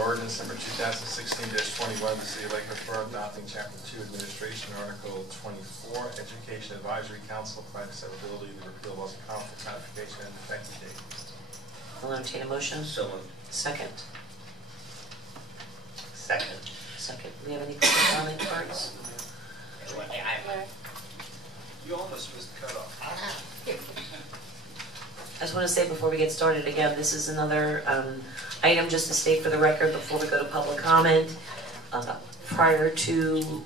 Ordinance number 2016-21, the City of Lake Borough adopting Chapter 2 Administration, Article 24, Education Advisory Council, providing severability, the repeal laws of conflict, codification, and effective date. I'll entertain a motion. So moved. Second. Second. Second. Do we have any public comment cards? You almost was cut off. I just want to say before we get started again, this is another item just to state for the record before we go to public comment. Prior to,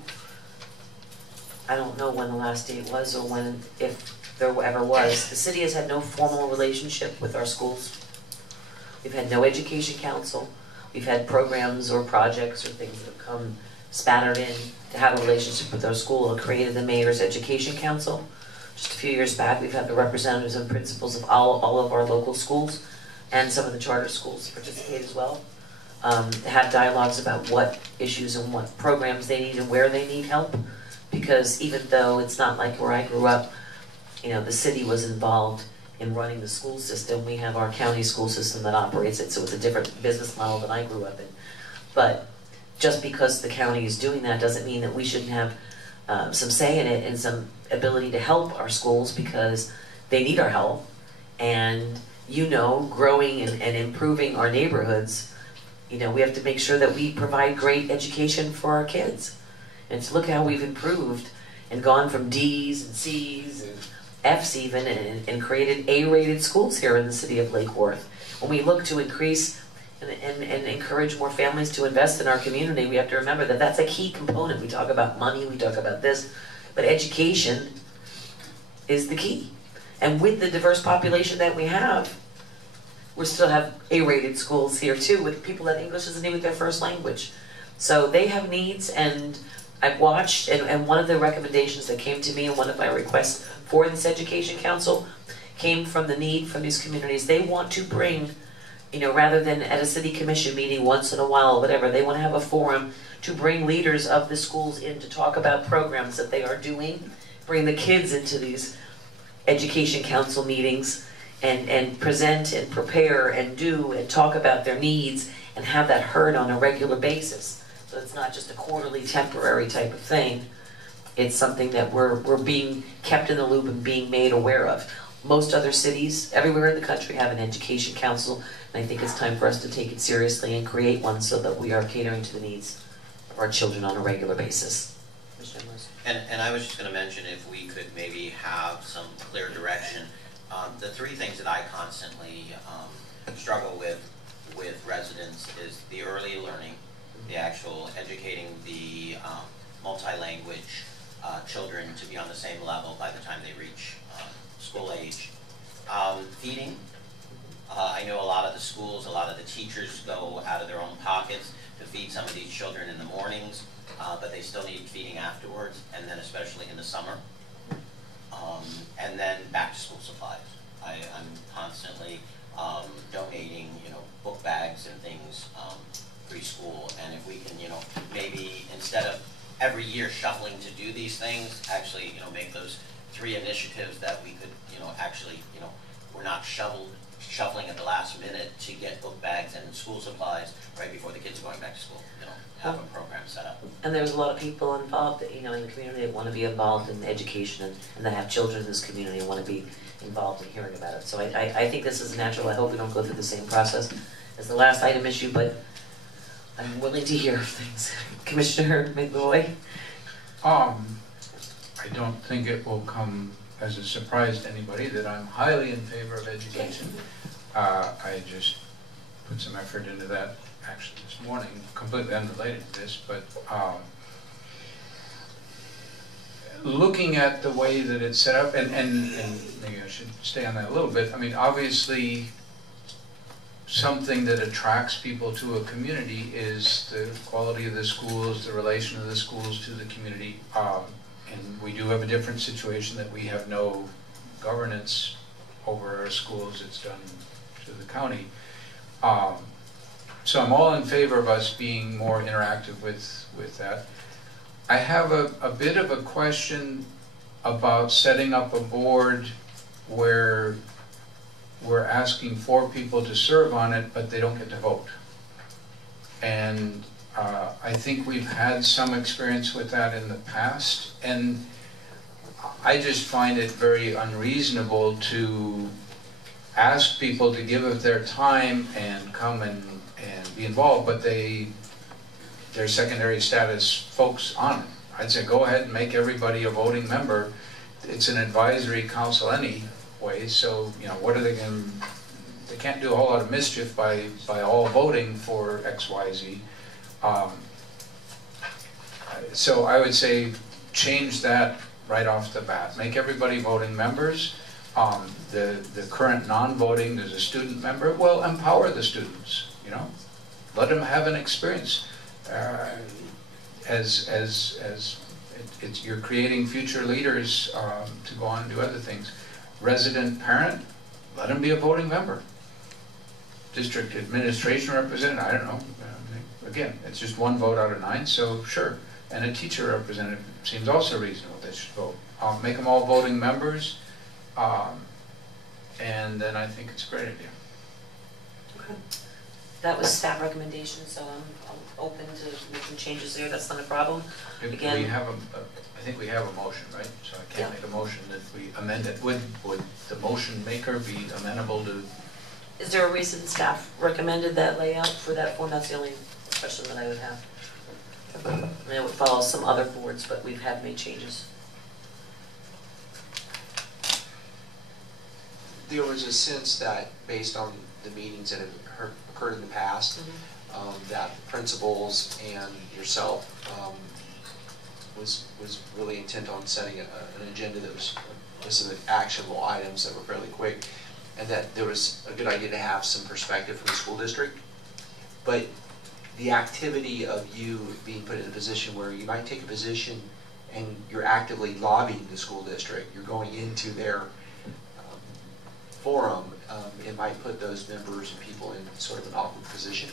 I don't know when the last date was or when, if there ever was, the city has had no formal relationship with our schools. We've had no education council. We've had programs or projects or things that have come spattered in to have a relationship with our school and created the Mayor's Education Council. Just a few years back, we've had the representatives and principals of all of our local schools and some of the charter schools participate as well. Have dialogues about what issues and what programs they need and where they need help. Because even though it's not like where I grew up, you know, the city was involved in running the school system. We have our county school system that operates it, so it's a different business model than I grew up in. But just because the county is doing that doesn't mean that we shouldn't have some say in it and some ability to help our schools, because they need our help. And you know, growing and improving our neighborhoods, you know, we have to make sure that we provide great education for our kids. And to look how we've improved and gone from D's and C's and F's even, and created A-rated schools here in the city of Lake Worth. When we look to increase and encourage more families to invest in our community, we have to remember that that's a key component. We talk about money, we talk about this, but education is the key. And with the diverse population that we have, we still have A-rated schools here too, with people that English isn't even their first language. So they have needs, and I've watched, and one of the recommendations that came to me and one of my requests for this Education Council came from the need from these communities. They want to bring, you know, rather than at a city commission meeting once in a while or whatever, they want to have a forum to bring leaders of the schools in to talk about programs that they are doing, bring the kids into these Education Council meetings and present and prepare and do and talk about their needs and have that heard on a regular basis. So it's not just a quarterly temporary type of thing. It's something that we're being kept in the loop and being made aware of. Most other cities everywhere in the country have an Education Council, and I think it's time for us to take it seriously and create one so that we are catering to the needs of our children on a regular basis. And I was just going to mention, if we could maybe have some clear direction. The three things that I constantly struggle with residents is the early learning, the actual educating the multi-language children to be on the same level by the time they reach school age. Feeding. I know a lot of the schools, a lot of the teachers go out of their own pockets to feed some of these children in the mornings, but they still need feeding afterwards, and then especially in the summer. And then back to school supplies. I'm constantly donating, you know, book bags and things preschool, and if we can, you know, maybe instead of every year shuffling to do these things, actually, you know, make those 3 initiatives that we could, you know, actually, you know, we're not shuffling at the last minute to get book bags and school supplies right before the kids are going back to school. You know, have a program set up. And there's a lot of people involved, that, you know, in the community that want to be involved in education and that have children in this community and want to be involved in hearing about it. So I think this is natural. I hope we don't go through the same process as the last item issue, but I'm willing to hear things. Commissioner McBoy? I don't think it will come as a surprise to anybody that I'm highly in favor of education. I just put some effort into that actually this morning, completely unrelated to this, but looking at the way that it's set up, and maybe I should stay on that a little bit. I mean, obviously, something that attracts people to a community is the quality of the schools, the relation of the schools to the community. And we do have a different situation that we have no governance over our schools. It's done to the county. So I'm all in favor of us being more interactive with that. I have a bit of a question about setting up a board where we're asking 4 people to serve on it, but they don't get to vote. And I think we've had some experience with that in the past, and I just find it very unreasonable to ask people to give of their time and come and be involved, but they're secondary status folks on it. I'd say go ahead and make everybody a voting member. It's an advisory council anyway, so what are they going to, they can't do a whole lot of mischief by all voting for X, Y, Z. So I would say change that right off the bat. Make everybody voting members. The current non-voting, there's a student member, well, empower the students, let them have an experience. You're creating future leaders to go on and do other things. Resident parent, let them be a voting member. District administration representative, I don't know. Again, it's just 1 vote out of 9, so sure. And a teacher representative seems also reasonable, they should vote. Make them all voting members, and then I think it's a great idea. Okay. That was staff recommendation, so I'm open to making changes there, that's not a problem. Again, We have I think we have a motion, right? So I can't make a motion that we amend it. Would the motion maker be amenable to? is there a reason staff recommended that layout for that form? That's the only question that I would have. And it would follow some other boards, but we've had made changes. There was a sense that, based on the meetings that have occurred in the past, that principals and yourself was really intent on setting an agenda that was specific actionable items that were fairly quick, and that there was a good idea to have some perspective from the school district. But the activity of you being put in a position where you might take a position and you're actively lobbying the school district, you're going into their forum, it might put those members and people in sort of an awkward position.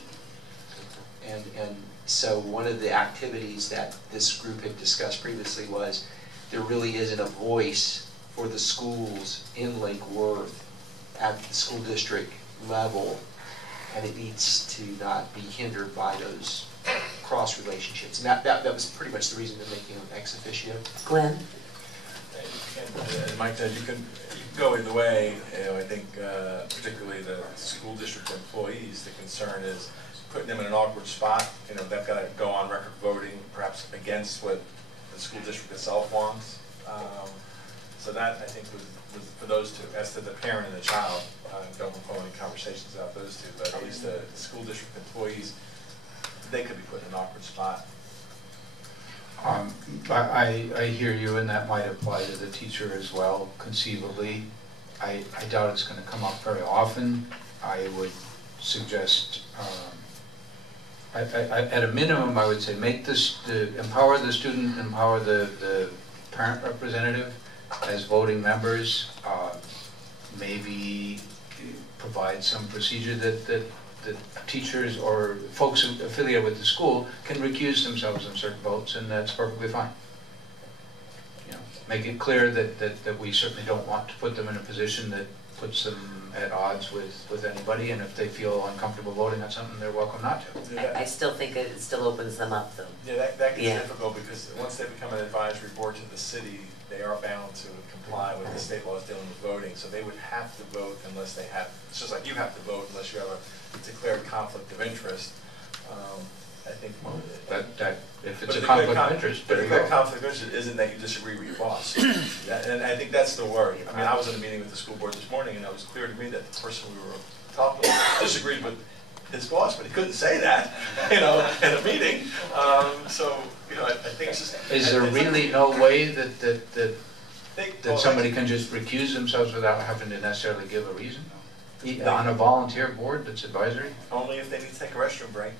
And so one of the activities that this group had discussed previously was there really isn't a voice for the schools in Lake Worth at the school district level, and it needs to not be hindered by those cross relationships. And that was pretty much the reason they're making an ex officio. Glenn? And Mike said you can go either way. I think particularly the school district employees, the concern is putting them in an awkward spot. They've got to go on record voting, perhaps against what the school district itself wants. So that, I think, was for those two. As to the parent and the child, don't recall any conversations about those two, but at least the school district employees, they could be put in an awkward spot. I hear you, and that might apply to the teacher as well, conceivably. I doubt it's going to come up very often. I would suggest, at a minimum, I would say make this, empower the student, empower the parent representative as voting members, maybe provide some procedure that teachers or folks affiliated with the school can recuse themselves on certain votes, and that's perfectly fine. Make it clear that we certainly don't want to put them in a position that puts them at odds with anybody, and if they feel uncomfortable voting on something, they're welcome not to. I still think it still opens them up, though. Yeah, that gets difficult because once they become an advisory board to the city, they are bound to comply with the state laws dealing with voting, so they would have to vote unless they have, it's just like you have to vote unless you have a declared conflict of interest. I think if it's a conflict of interest, but a declared conflict of interest isn't that you disagree with your boss. And I think that's the worry. I mean, I was in a meeting with the school board this morning, and it was clear to me that the person we were talking with disagreed with his boss, but he couldn't say that, in a meeting. So, I think it's just. Is there really no way that somebody can just recuse themselves without having to necessarily give a reason? On a volunteer board that's advisory? Only if they need to take a restroom break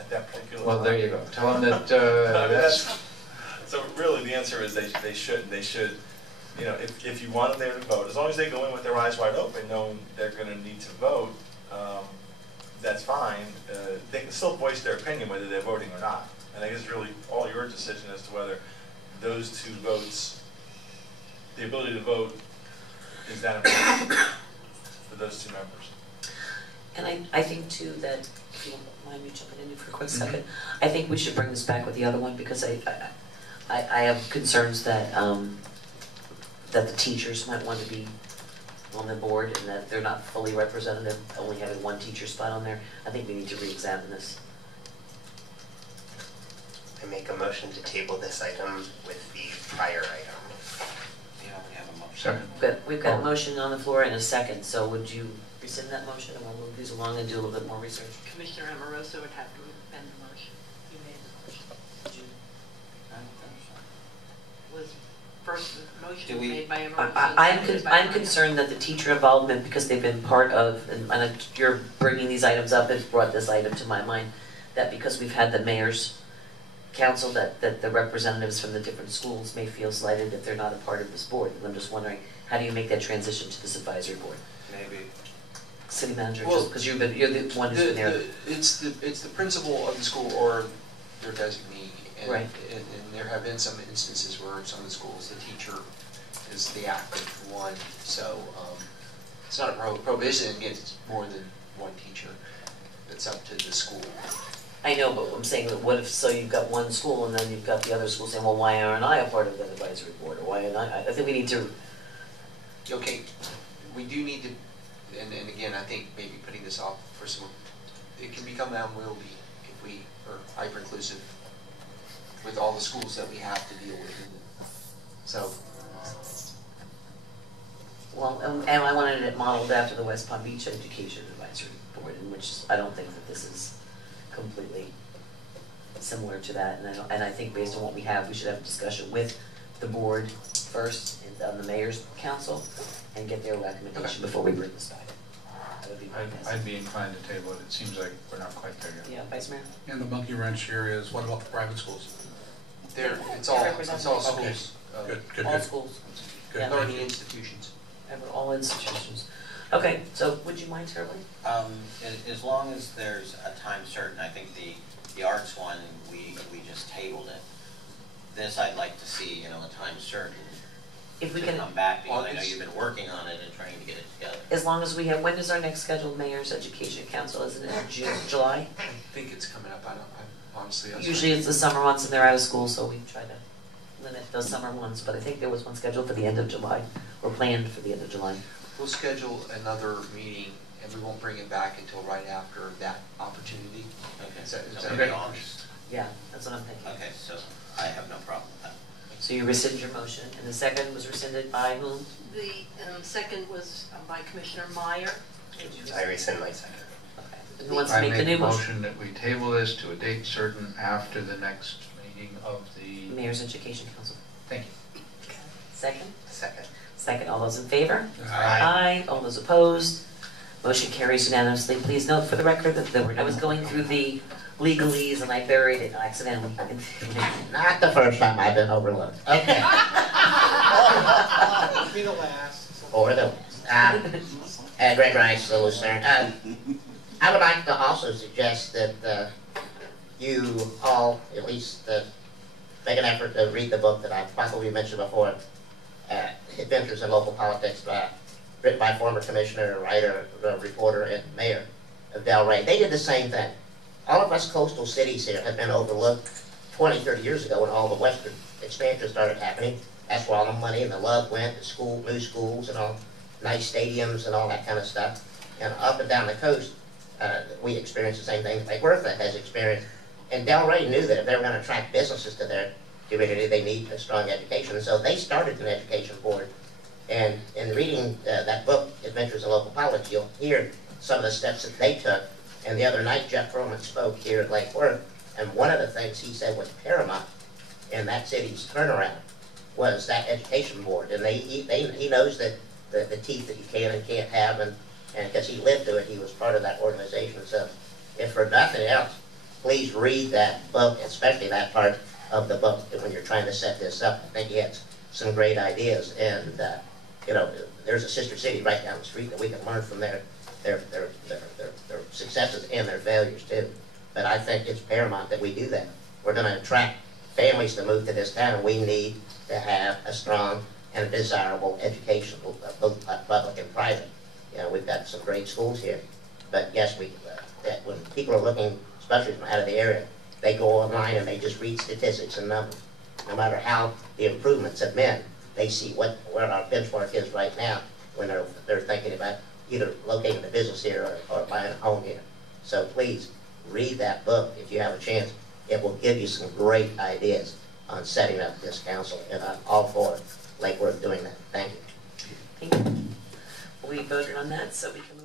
at that particular Well, time. there you go. Tell them that that's... So really the answer is they should, if you want them there to vote, as long as they go in with their eyes wide open, knowing they're going to need to vote, that's fine. They can still voice their opinion whether they're voting or not. And I guess it's really all your decision as to whether those two votes, the ability to vote, is that important for those two members. And I think too that if you don't mind me jumping in for a quick second, I think we should bring this back with the other one, because I have concerns that, that the teachers might want to be on the board, and that they're not fully representative, only having one teacher spot on there. I think we need to re-examine this. I make a motion to table this item with the prior item. Yeah, we have a motion. Second. We've got a motion on the floor and a second, so would you rescind that motion, and we'll move these along and do a little bit more research? Commissioner Amoroso would have to amend the motion. You made the motion. Did you- Was first, the motion Do we- made by Amoroso. I'm seconded by concerned that the teacher involvement, because they've been part of, and you're bringing these items up, has brought this item to my mind, that because we've had the mayor's council, that the representatives from the different schools may feel slighted if they're not a part of this board. And I'm just wondering, how do you make that transition to this advisory board? Maybe. City manager, Well, just because you're the one who's been there. It's the principal of the school or their designee. And, Right. and there have been some instances where some of the schools, the teacher is the active one. So it's not a prohibition against more than one teacher. It's up to the school. I know, but I'm saying that what if, so you've got one school and then you've got the other school saying, well, why aren't I a part of that advisory board, or why aren't I think we need to, Okay, we do need to, and again, I think maybe putting this off for some, it can become unwieldy if we are hyper-inclusive with all the schools that we have to deal with. So, well, and I wanted it modeled after the West Palm Beach Education Advisory Board, in which I don't think that this is completely similar to that, and I think based on what we have, we should have a discussion with the board first, and on the mayor's council, and get their recommendation before we bring this back. That would be my guess. I'd be inclined to table it. It seems like we're not quite there yet. Yeah, Vice Mayor? And the monkey wrench here is, what about the private schools? it's all They're schools. Okay. Good, good, All good. schools, Good. Yeah. Learning institutions. all institutions. Okay, so would you mind terribly? As long as there's a time certain, I think the arts one, we just tabled it. This, I'd like to see, a time certain If we to can, come back, because Well, I know it's- you've been working on it and trying to get it together. as long as we have, when is our next scheduled mayor's education council, isn't it June, July? I think it's coming up. I honestly. that's Usually it's the summer months and they're out of school, so we try to limit those summer ones, but I think there was one scheduled for the end of July, or planned for the end of July. We'll schedule another meeting, and we won't bring it back until right after that opportunity. Okay, Is that- is so that maybe okay? August. Yeah, that's what I'm thinking. Okay, so I have no problem with that. So you rescind your motion, and the second was rescinded by whom? The second was by Commissioner Meyer. I rescind my second. Okay. And who wants to I make the new make a motion? motion that we table this to a date certain after the next meeting of the, Mayor's Education Council. thank you. Second? Second. Second, all those in favor? Aye. All those opposed? Motion carries unanimously. Please note for the record that I was going through the legalese and I buried it accidentally. Not the first time I've been overlooked. Okay. Be the last. Or the, Greg Rice, the listener. I would like to also suggest that you all at least make an effort to read the book that I probably mentioned before, Adventures in Local Politics, written by former commissioner, writer, reporter, and mayor of Delray. They did the same thing. All of us coastal cities here have been overlooked 20, 30 years ago when all the western expansion started happening. That's where all the money and the love went to school, new schools and all, nice stadiums and all that kind of stuff. And up and down the coast, we experienced the same things like Wortha has experienced. And Delray knew that if they were going to attract businesses to their community, they need a strong education. And so they started an education board. And in reading that book, Adventures in Local Politics, you'll hear some of the steps that they took. And the other night, Jeff Froman spoke here at Lake Worth, and one of the things he said was paramount in that city's turnaround was that education board. And he knows that the teeth that you can and can't have, and because he lived through it, he was part of that organization. So if for nothing else, please read that book, especially that part of the book when you're trying to set this up. I think he had some great ideas, and there's a sister city right down the street that we can learn from their successes and their failures too. But I think it's paramount that we do that. We're going to attract families to move to this town, and we need to have a strong and desirable education, both public and private. We've got some great schools here. But yes, that when people are looking, especially from out of the area, they go online and they just read statistics and numbers. No matter how the improvements have been, they see where our benchmark is right now when they're thinking about either locating a business here or buying a home here. So please, read that book if you have a chance. It will give you some great ideas on setting up this council, and I'm all for Lake Worth doing that. Thank you. Thank you. We voted on that, so we can